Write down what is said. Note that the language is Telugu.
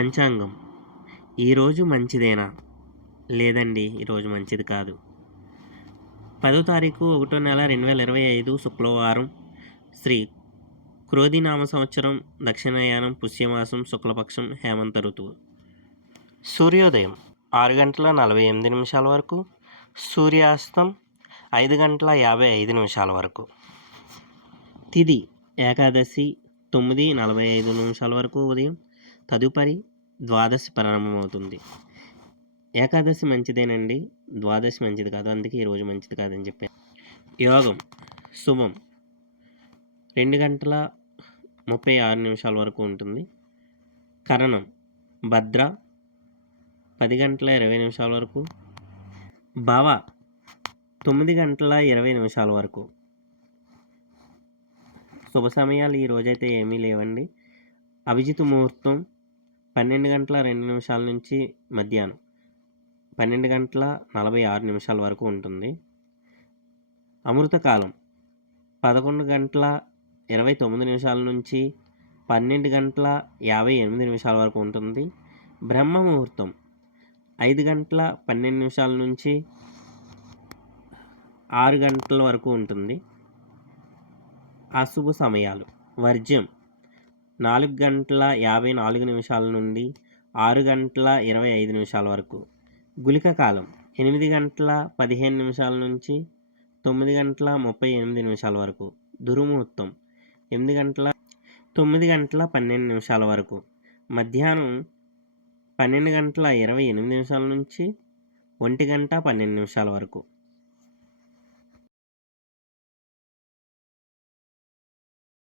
పంచాంగం. ఈరోజు మంచిదేనా? లేదండి ఈరోజు మంచిది కాదు. పదో తారీఖు ఒకటో నెల రెండు వేల ఇరవై ఐదు శుక్రవారం శ్రీ క్రోధినామ సంవత్సరం దక్షిణాయానం పుష్యమాసం శుక్లపక్షం హేమంత ఋతువు. సూర్యోదయం ఆరు గంటల నలభై ఎనిమిది నిమిషాల వరకు. సూర్యాస్తం ఐదు గంటల యాభై ఐదు నిమిషాల వరకు. తిది ఏకాదశి తొమ్మిది నలభై ఐదు నిమిషాల వరకు ఉదయం. తదుపరి ద్వాదశి ప్రారంభమవుతుంది. ఏకాదశి మంచిదేనండి. ద్వాదశి మంచిది కాదు. అందుకే ఈరోజు మంచిది కాదని చెప్పాను యోగం శుభం. రెండు గంటల ముప్పై ఆరు నిమిషాల వరకు ఉంటుంది. కరణం భద్ర. పది గంటల ఇరవై నిమిషాల వరకు. భవ తొమ్మిది గంటల ఇరవై నిమిషాల వరకు. శుభ సమయాలు ఈ రోజైతే ఏమీ లేవండి. అభిజిత్ ముహూర్తం పన్నెండు గంటల రెండు నిమిషాల నుంచి మధ్యాహ్నం. పన్నెండు గంటల నలభై ఆరు నిమిషాల వరకు ఉంటుంది. అమృతకాలం పదకొండు గంటల ఇరవై తొమ్మిది నిమిషాల నుంచి పన్నెండు గంటల యాభై ఎనిమిది నిమిషాల వరకు ఉంటుంది. బ్రహ్మ ముహూర్తం. ఐదు గంటల పన్నెండు నిమిషాల నుంచి ఆరు గంటల వరకు ఉంటుంది. అశుభ సమయాలు. వర్జ్యం. నాలుగు గంటల యాభై నాలుగు నిమిషాల నుండి ఆరు గంటల ఇరవై ఐదు నిమిషాల వరకు. గుళిక కాలం ఎనిమిది గంటల పదిహేను నిమిషాల నుంచి తొమ్మిది గంటల ముప్పై ఎనిమిది నిమిషాల వరకు. దుర్ముహూర్తం ఎనిమిది గంటల తొమ్మిది గంటల పన్నెండు నిమిషాల వరకు. మధ్యాహ్నం పన్నెండు గంటల ఇరవై ఎనిమిది నిమిషాల నుంచి ఒంటి గంట పన్నెండు నిమిషాల వరకు.